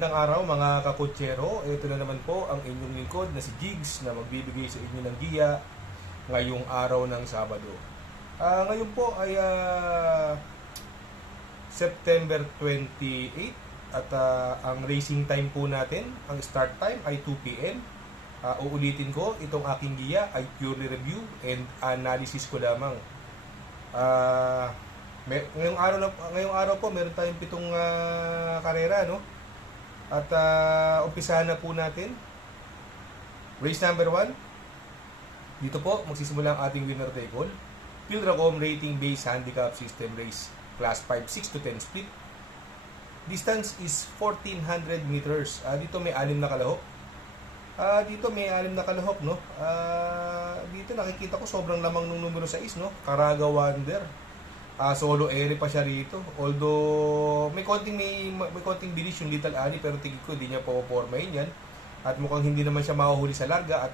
Magandang araw mga kakutsero. Ito na naman po ang inyong lingkod na si Jigs na magbibigay sa inyo ng giya ngayong araw ng Sabado. Ngayon po ay September 28 at ang racing time po natin, ang start time ay 2 p.m. Uulitin ko, itong aking giya ay purely review and analysis ko lamang. Ngayong araw po meron tayong 7 karera, no? At umpisahan na po natin. Race number 1. Dito po magsisimula ang ating winner take all. Pilracom rating based handicap system race. Class 5, 6 to 10 split. Distance is 1400 meters. Dito may 6 na kalahok. No? Dito nakikita ko sobrang lamang nung numero 6, no? Caraga Wonder. Solo ere pa siya rito. Although may konting bilis yung Little Ali, pero tingin ko hindi niya po-formahin yan. At mukhang hindi naman siya mahuhuli sa larga at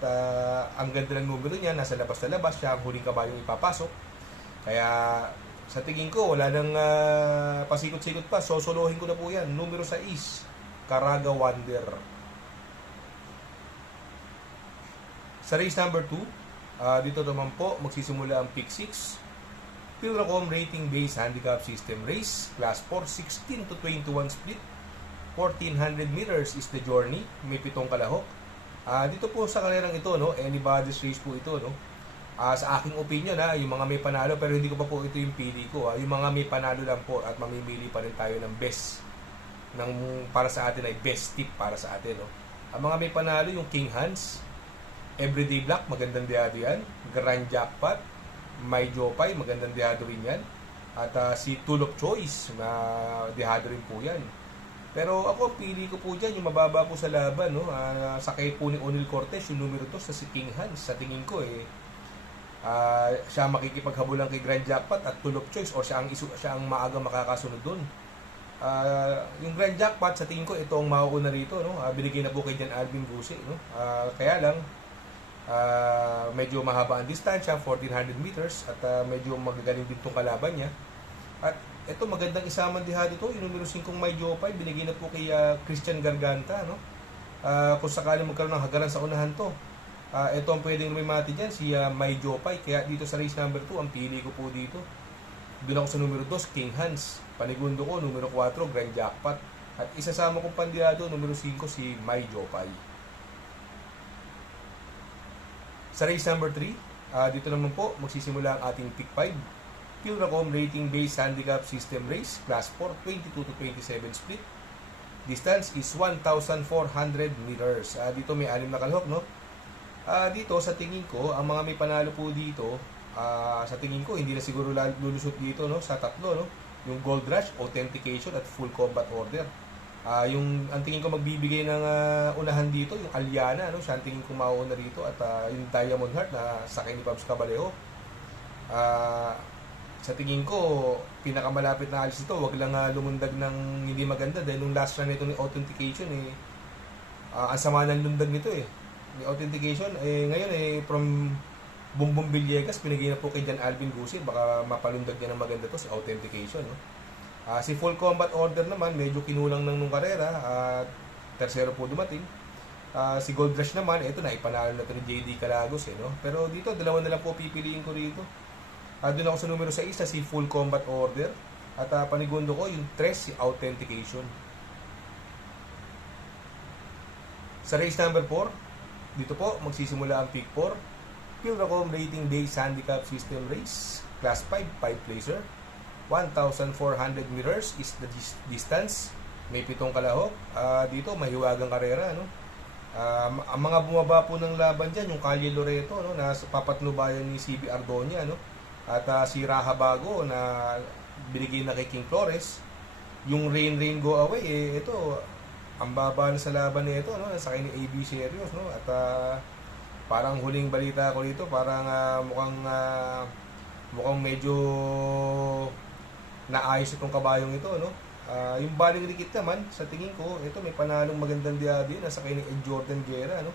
ang ganda ng numero niya, nasa labas na labas siya, ang huling kabayong ipapasok. Kaya sa tingin ko wala nang pasikot-sikot pa. Sosolohin ko na po yan. Numero 6, Caraga Wonder. Sa race number 2, dito naman po magsisimula ang pick 6. Pilracom rating based handicap system race, class 4, 16 to 21 split. 1400 meters is the journey. May 7 kalahok. Dito po sa kalerang ito, no, anybody's race po ito, no. Sa aking opinion, yung mga may panalo, pero hindi ko pa po ito yung pili ko. Yung mga may panalo lang po at mamimili pa rin tayo ng best. Para sa atin ay best tip para sa atin, no. Ang mga may panalo, yung King Hans, Everyday Black, magandang diyado yan. Grand Jackpot, May Jopay, magandang dihado rin yan. At si Tool of Choice, na dihado rin po yan. Pero ako, pili ko po dyan, yung mababa po sa laban, no? Sakay po ni Onil Cortez, yung numero 2 sa si King Hans. Sa tingin ko, siya makikipaghabulan kay Grand Jackpot at Tool of Choice, o siya ang maaga makakasunod doon. Yung Grand Jackpot, sa tingin ko, ito ang mauuna rito, no? Binigay na po kay Jan Alvin Gusi, no? Kaya lang, medyo mahaba ang distansya, 1400 meters, at medyo magagaling din itong kalaban niya. At ito, magandang isamang dihado ito, yung numero 5 May Jopay, binigay na po kay Christian Garganta, no? Kung sakaling magkaroon ng hagaran sa unahan to, ito ang pwedeng lumimati dyan, si May Jopay. Kaya dito sa race number 2, ang pili ko po dito, doon ako sa numero 2, King Hans. Panigundo ko, numero 4, Grand Jackpot. At isasama kong pandihado, numero 5, si May Jopay. Sa race number 3, dito naman po magsisimula ang ating pick 5. Pilracom rating based handicap system race, class 4, 22 to 27 split. Distance is 1,400 meters. Dito may 6 na kalahok, no? Dito sa tingin ko, ang mga may panalo po dito, sa tingin ko hindi na siguro lulusot dito, no, sa tatlo, no? Yung Gold Rush, Authentication at Full Combat Order. Ang tingin ko magbibigay ng unahan dito, yung Aliana, no? Siya ang tingin ko mauuna rito, at yung Diamond Heart na sakay ni Pabs Caballero. Sa tingin ko, pinakamalapit na alis ito, wag lang lumundag ng hindi maganda dahil nung last run nito ni Authentication, ang sama ng lundag nito, ni Authentication. Ngayon, from Bumbong Villegas, pinigay na po kay Jan Alvin Gusi, baka mapalundag niya ng maganda to si Authentication, no? Si Full Combat Order naman, medyo kinulang nung karera, tercero po dumating. Si Gold Rush naman, ito na, ipanalo na ito ni JD Calagos, no? Pero dito, dalawa na lang po pipiliin ko rito. Doon ako sa numero 6 na si Full Combat Order. At panigundo ko, yung 3, si Authentication. Sa race number 4, dito po, magsisimula ang pick 4. Pilracom rating based handicap system race, class 5, 5 placer. 1,400 meters is the distance. May 7 kalahok. Dito, mahiwagang karera, no? Ang mga bumaba po ng laban dyan, yung Calle Loreto, no, na papatnubayan ni CB Ardonia, no? At si Raha Bago na binigay na kay King Flores. Yung Rain Go Away, ito, ang baba na sa laban nito, no? Nasakay ni AB Serios, no? At parang huling balita ko dito, parang mukhang medyo naayos itong kabayong ito, no? Yung baling rikit naman, sa tingin ko, ito may panalong magandang diabi na sakay ni Ed Jordan Guerra, no?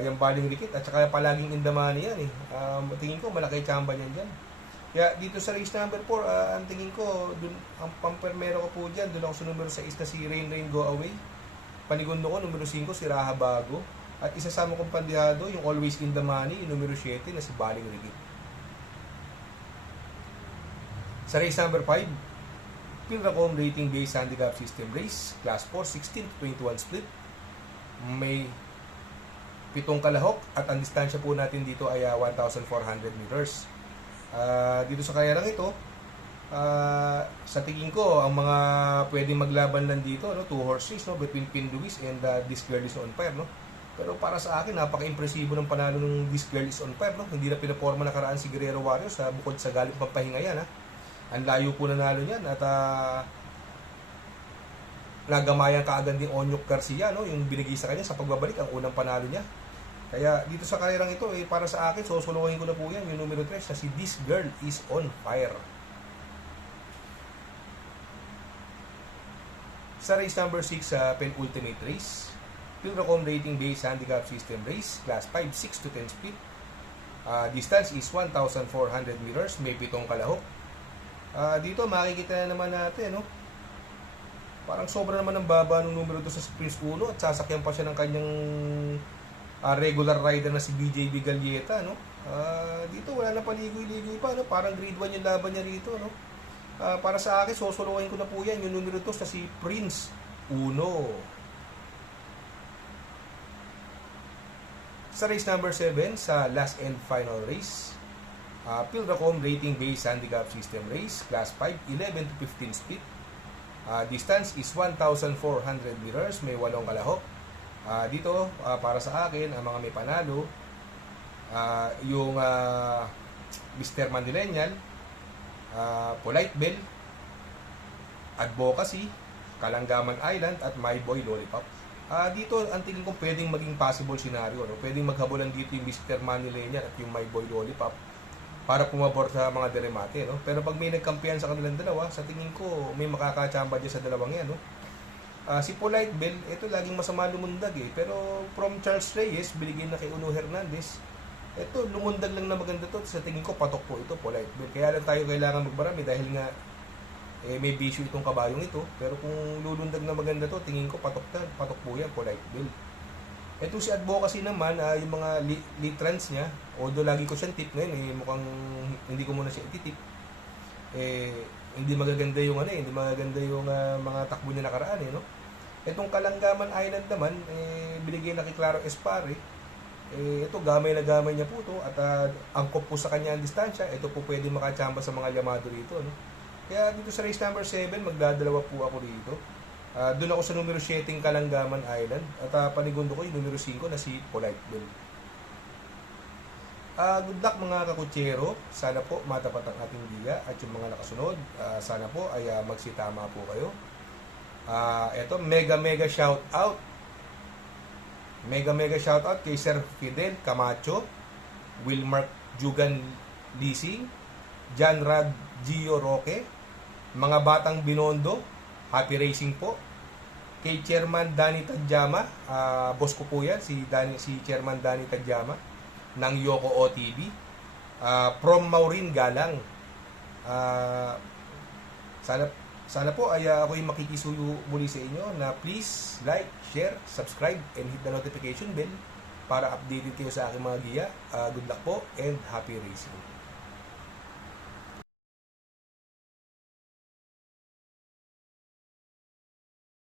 Yung baling rikit, at saka palaging in the money yan, tingin ko malaki chamba niyan dyan. Kaya dito sa race number 4, ang tingin ko, dun, ang pampermero ko po dyan, doon ako sa numero 6 na si Rain Rain Go Away. Panigundo ko, numero 5, si Raha Bago. At isasama kong pandihado, yung Always in the Money, yung numero 7 na si Baling Rigid. Sa race number 5, Pilracom Rating Based Handicap System Race, Class 4, 16 to 21 split. May 7 kalahok at ang distansya po natin dito ay 1,400 meters. Dito sa karerang ito, sa tingin ko, ang mga pwedeng maglaban lang dito, no, 2 horse race, no, between Pin Luis and This Girl is on Fire, no. Pero para sa akin, napaka-impresibo ng panalo ng This Girl is on Fire, no. Hindi na pinaporma nakaraan si Guerrero Warriors, bukod sa galing pampahinga yan, ha. Ang layo po nanalo niyan at nagamayan kaagad ni Onyok Garcia, no, yung binigay sa kanya sa pagbabalik ang unang panalo niya. Kaya dito sa karerang ito, para sa akin, susuluhin ko na po yan, yung numero 3 na si This Girl is on Fire. Sa race number 6 sa penultimate race, Pilracom Rating Based Handicap System Race, Class 5, 6 to 10 speed. Distance is 1,400 meters, may 7 kalahok. Dito makikita na naman natin, no? Parang sobra naman ang baba ng numero 2 sa Prince 1 at sasakyan pa siya ng kanyang regular rider na si BJB Galieta, no? Dito wala na paligoy-ligoy pa, no? Parang grade 1 yung laban niya rito, no? Para sa akin, susuluhin ko na po yan yung numero 2 na si Prince 1. Sa race number 7, sa last and final race, Pilracom Rating Based Handicap System Race, Class 5, 11 to 15 speed. Distance is 1,400 meters, may 8 kalahok. Dito, para sa akin, ang mga may panalo, yung Mr. Mandilenial, Polite Bell, Advocacy, Kalanggaman Island, at My Boy Lollipop. Dito, ang tingin ko pwedeng maging possible scenario. No? Pwedeng maghabulan dito yung Mr. Mandilenial at yung My Boy Lollipop para pumabor sa mga deremate. No? Pero pag may nagkampiyan sa kanilang dalawa, sa tingin ko may makakachamba dyan sa dalawang yan. No? Si Polite Bell, ito laging masama lumundag pero from Charles Reyes, binigyan na kay Uno Hernandez, ito lumundag lang na maganda to. Sa tingin ko patok po ito, Polite Bell. Kaya lang tayo kailangan magbarami dahil nga may bisyo itong kabayong ito. Pero kung lulundag na maganda to, tingin ko patok po yan, Polite Bell. Ito si Advocacy naman, yung mga litrans niya, although lagi ko siyang tip ngayon, mukhang hindi ko muna siya ititip. Hindi magaganda yung hindi magaganda yung mga takbo niya nakaraan, no? Itong Kalanggaman Island naman, binigay na kay Claro Espare. Ito gamay na gamay niya po to at angkop po sa kanya ang distansya. Ito po pwede makachamba sa mga llamado rito, no? Kaya dito sa race number 7, magdadalawa po ako dito. Doon ako sa numero 7 Kalanggaman Island at panigundo ko yung numero 5 na si Polite Bell. Good luck mga kakutsero. Sana po matapat ang ating giya at yung mga nakasunod. Sana po ay magsitama po kayo. Ito, mega shout out. Mega shout out kay Sir Fidel Camacho, Wilmark Jugan Leasing, John Rad Gio Roque, mga batang Binondo, happy racing po. Kay Chairman Danny Tadjama, boss ko po yan, si Chairman Danny Tadjama ng Yoko OTV. From Maureen Galang. Sana po ay ako'y makikisuyo muli sa inyo na please like, share, subscribe, and hit the notification bell para updated kayo sa aking mga giya. Good luck po and happy racing.